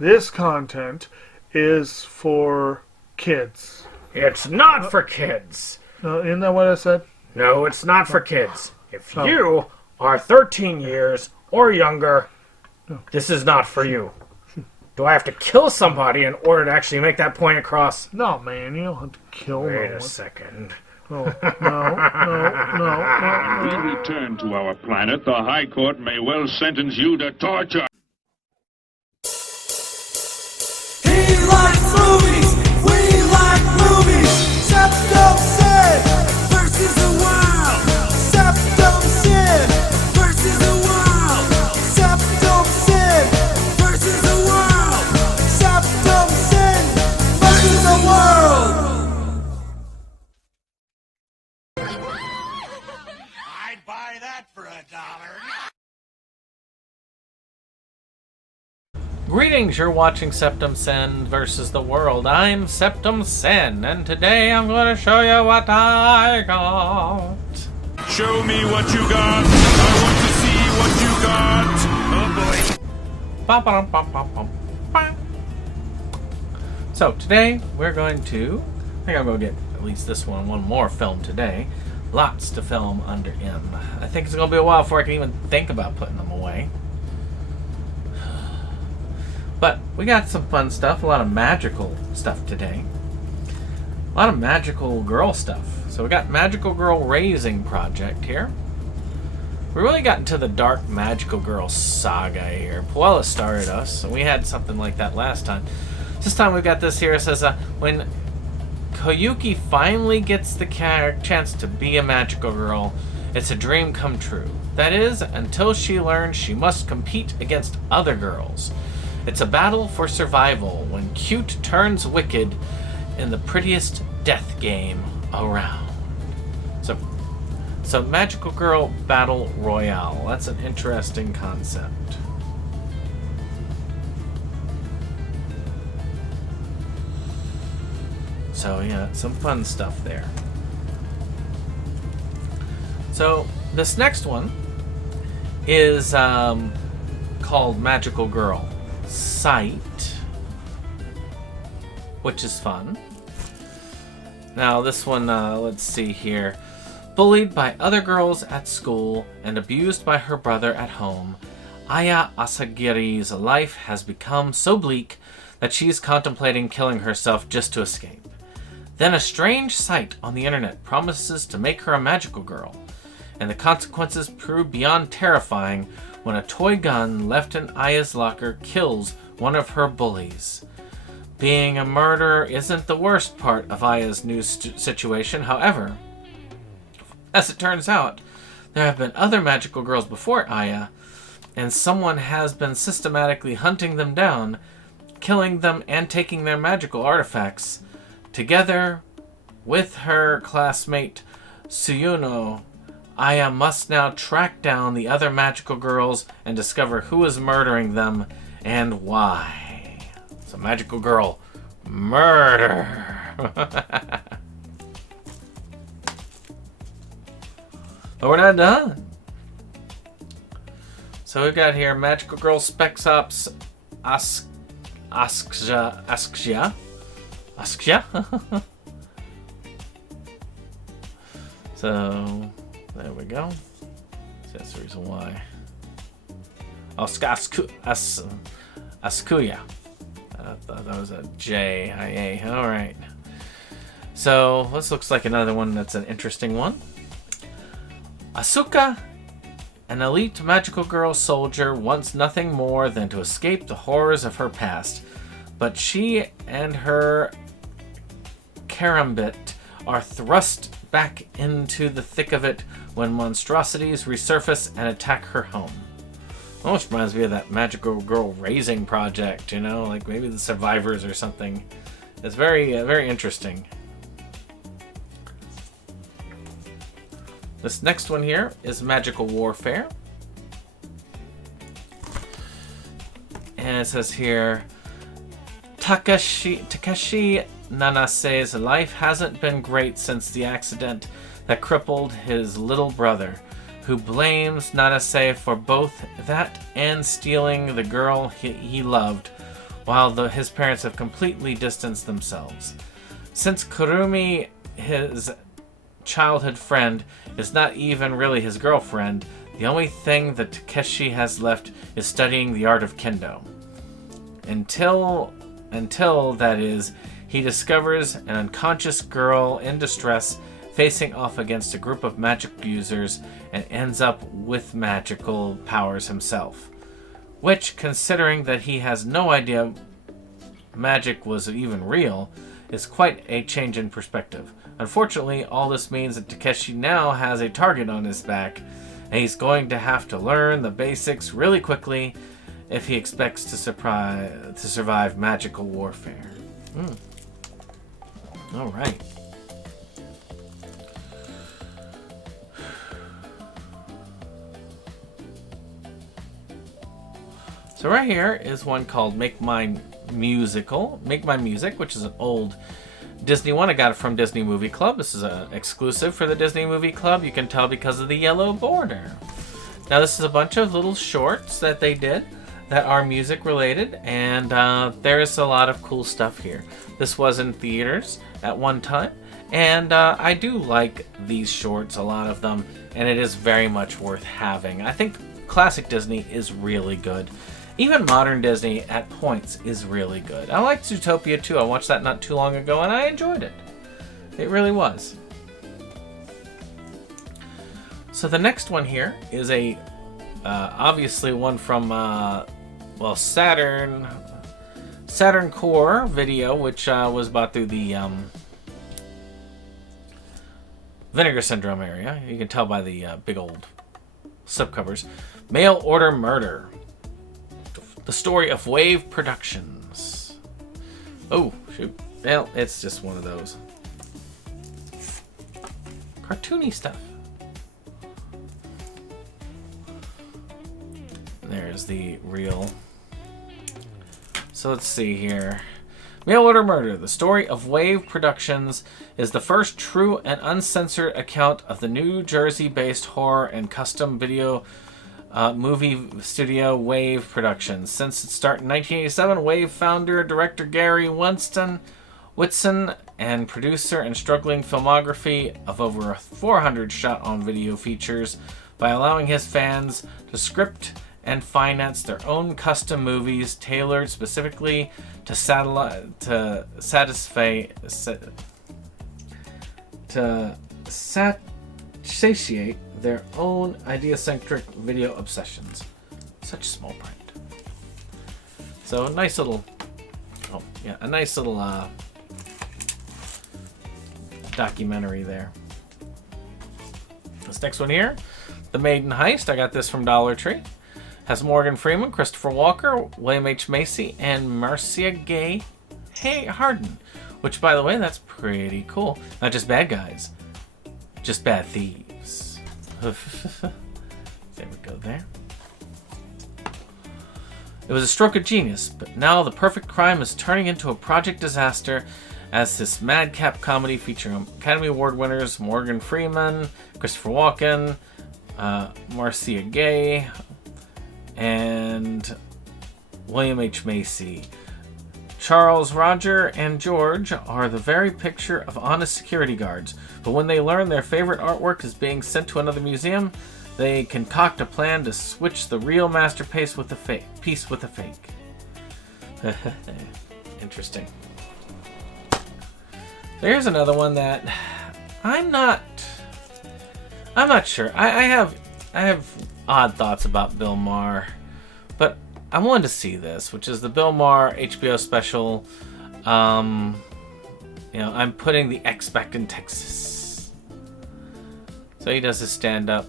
This content is for kids. It's not for kids. Isn't that what I said? No, it's not for kids. If you are 13 years or younger, this is not for you. Do I have to kill somebody in order to actually make that point across? No, man, you don't have to kill Wait no a one. second. Oh, no. We return to our planet. The High Court may well sentence you to torture. He likes movies, we like movies. SeptumSin versus the world. SeptumSin versus the world. SeptumSin versus the world. SeptumSin versus the world. I'd buy that for $1. Greetings, you're watching SeptumSin versus the world. I'm SeptumSin, and today I'm going to show you what I got. Show me what you got. I want to see what you got. Oh boy. So today we're going to, I think I'm going to get at least this one more film today. Lots to film under M. I think it's going to be a while before I can even think about putting them away. But we got some fun stuff, a lot of magical stuff today. A lot of magical girl stuff. So we got Magical Girl Raising Project here. We really got into the dark magical girl saga here. Puella started us, and we had something like that last time. This time we got this here. It says, when Koyuki finally gets the chance to be a magical girl, it's a dream come true. That is, until she learns she must compete against other girls. It's a battle for survival when cute turns wicked in the prettiest death game around. So Magical Girl Battle Royale. That's an interesting concept. So yeah, some fun stuff there. So this next one is called Magical Girl Sight, which is fun. Now this one, let's see here. Bullied by other girls at school and abused by her brother at home, Aya Asagiri's life has become so bleak that she's contemplating killing herself just to escape. Then a strange site on the internet promises to make her a magical girl, and the consequences prove beyond terrifying when a toy gun left in Aya's locker kills one of her bullies. Being a murderer isn't the worst part of Aya's new situation, however. As it turns out, there have been other magical girls before Aya, and someone has been systematically hunting them down, killing them, and taking their magical artifacts. Together with her classmate Suyuno, Aya must now track down the other magical girls and discover who is murdering them and why. So Magical Girl Murder. But we're not done. So we've got here Magical Girl Specs Ops Askja. So there we go. That's the reason why. Oh, Askuya. I thought that was a J-I-A. All right. So this looks like another one that's an interesting one. Asuka, an elite magical girl soldier, wants nothing more than to escape the horrors of her past. But she and her Karambit are thrust back into the thick of it when monstrosities resurface and attack her home. Almost reminds me of that Magical Girl Raising Project, you know, like maybe the Survivors or something. It's very, very interesting. This next one here is Magical Warfare. And it says here, Takeshi Nanase's life hasn't been great since the accident that crippled his little brother, who blames Nanase for both that and stealing the girl he loved. while his parents have completely distanced themselves. Since Kurumi, his childhood friend, is not even really his girlfriend, the only thing that Takeshi has left is studying the art of kendo. Until that is, he discovers an unconscious girl in distress facing off against a group of magic users and ends up with magical powers himself. Which, considering that he has no idea magic was even real, is quite a change in perspective. Unfortunately, all this means that Takeshi now has a target on his back, and he's going to have to learn the basics really quickly if he expects to survive magical warfare. All right. So right here is one called Make My Music, which is an old Disney one. I got it from Disney Movie Club. This is an exclusive for the Disney Movie Club. You can tell because of the yellow border. Now this is a bunch of little shorts that they did that are music related, and there's a lot of cool stuff here. This was in theaters at one time, and I do like these shorts, a lot of them, and it is very much worth having. I think classic Disney is really good. Even modern Disney at points is really good. I liked Zootopia too. I watched that not too long ago and I enjoyed it. It really was. So the next one here is a obviously one from Saturn Core video, which was bought through the Vinegar Syndrome area. You can tell by the big old slipcovers. Mail Order Murder. The story of Wave Productions. Oh, shoot. Well, it's just one of those cartoony stuff. There's the reel. So let's see here. Mail Order Murder. The story of Wave Productions is the first true and uncensored account of the New Jersey-based horror and custom video movie studio Wave Productions. Since its start in 1987, Wave founder, director Gary Whitson, and producer and struggling filmography of over 400 shot-on-video features by allowing his fans to script and finance their own custom movies tailored specifically to satiate their own idiocentric video obsessions. Such small print. So a nice little, documentary there. This next one here, The Maiden Heist. I got this from Dollar Tree. Has Morgan Freeman, Christopher Walker, William H. Macy, and Marcia Gay Harden. Which, by the way, that's pretty cool. Not just bad guys, just bad thieves. There we go there. It was a stroke of genius, but now the perfect crime is turning into a project disaster as this madcap comedy featuring Academy Award winners Morgan Freeman, Christopher Walken, Marcia Gay, and William H. Macy. Charles, Roger, and George are the very picture of honest security guards, but when they learn their favorite artwork is being sent to another museum, they concoct a plan to switch the real masterpiece with a fake. Interesting. So here's another one that I'm not sure. I have odd thoughts about Bill Maher, but I wanted to see this, which is the Bill Maher HBO special. I'm putting the X back in Texas. So he does his stand-up.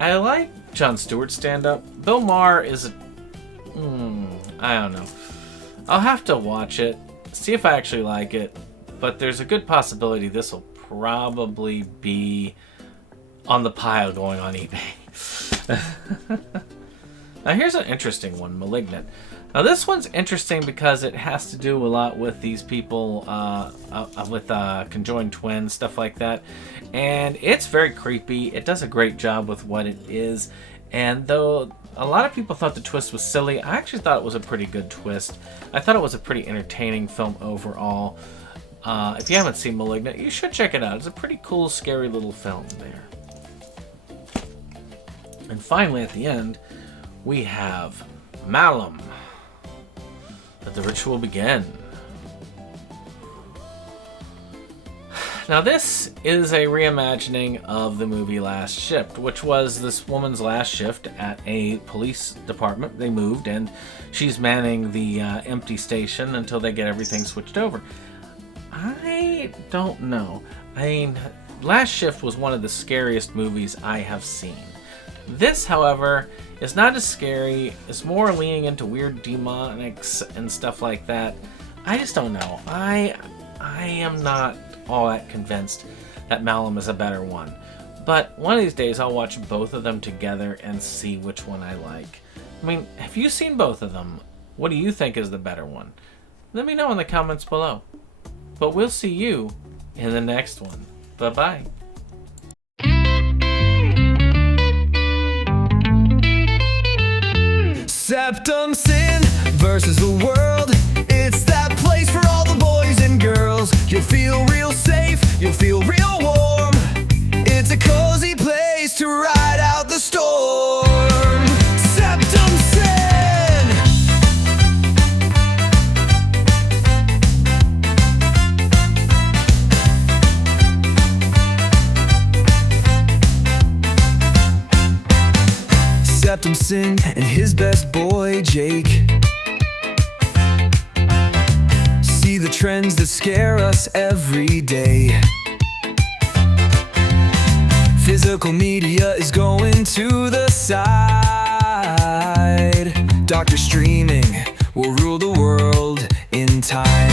I like Jon Stewart's stand-up. Bill Maher is I don't know. I'll have to watch it, see if I actually like it, but there's a good possibility this will probably be on the pile going on eBay. Now here's an interesting one, Malignant. Now this one's interesting because it has to do a lot with these people, with conjoined twins, stuff like that. And it's very creepy. It does a great job with what it is. And though A lot of people thought the twist was silly. I actually thought it was a pretty good twist. I thought it was a pretty entertaining film overall. If you haven't seen *Malignant*, you should check it out. It's a pretty cool, scary little film there. And finally, at the end, we have Malum. Let the ritual begin. Now, this is a reimagining of the movie Last Shift, which was this woman's last shift at a police department. They moved, and she's manning the empty station until they get everything switched over. I don't know. I mean, Last Shift was one of the scariest movies I have seen. This, however, is not as scary. It's more leaning into weird demonics and stuff like that. I just don't know. I am not all that convinced that Malum is a better one. But one of these days I'll watch both of them together and see which one I like. I mean, have you seen both of them? What do you think is the better one? Let me know in the comments below. But we'll see you in the next one. Bye-bye. SeptumSin versus the world. It's that place for all the boys and girls. You'll feel real safe, you'll feel real warm. It's a cozy place to ride out the storm. SeptumSin. SeptumSin and his best boy Jake see the trends that scare us every day. Physical media is going to the side. Doctor streaming will rule the world in time.